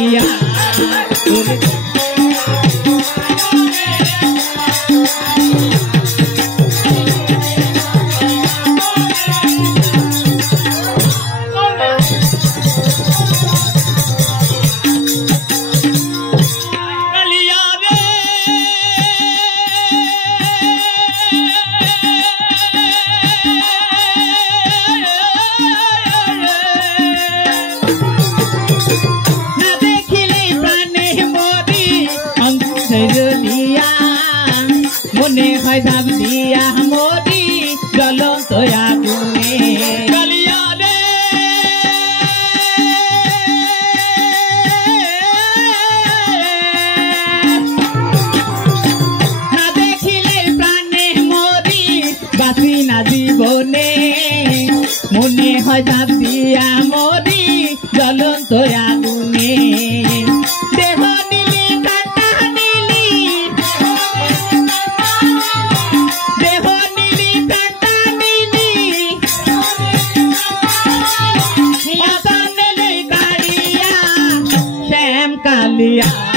কালিয়া মনে হয় দাগ দিয়া মরি জ্বলন্ত আগুনে কালিয়া রে না দেখিলে প্রাণে মরি বাঁচি না জীবনে মনে হয় দাগ দিয়া মরি জ্বলন্ত আগুনে কালিয়া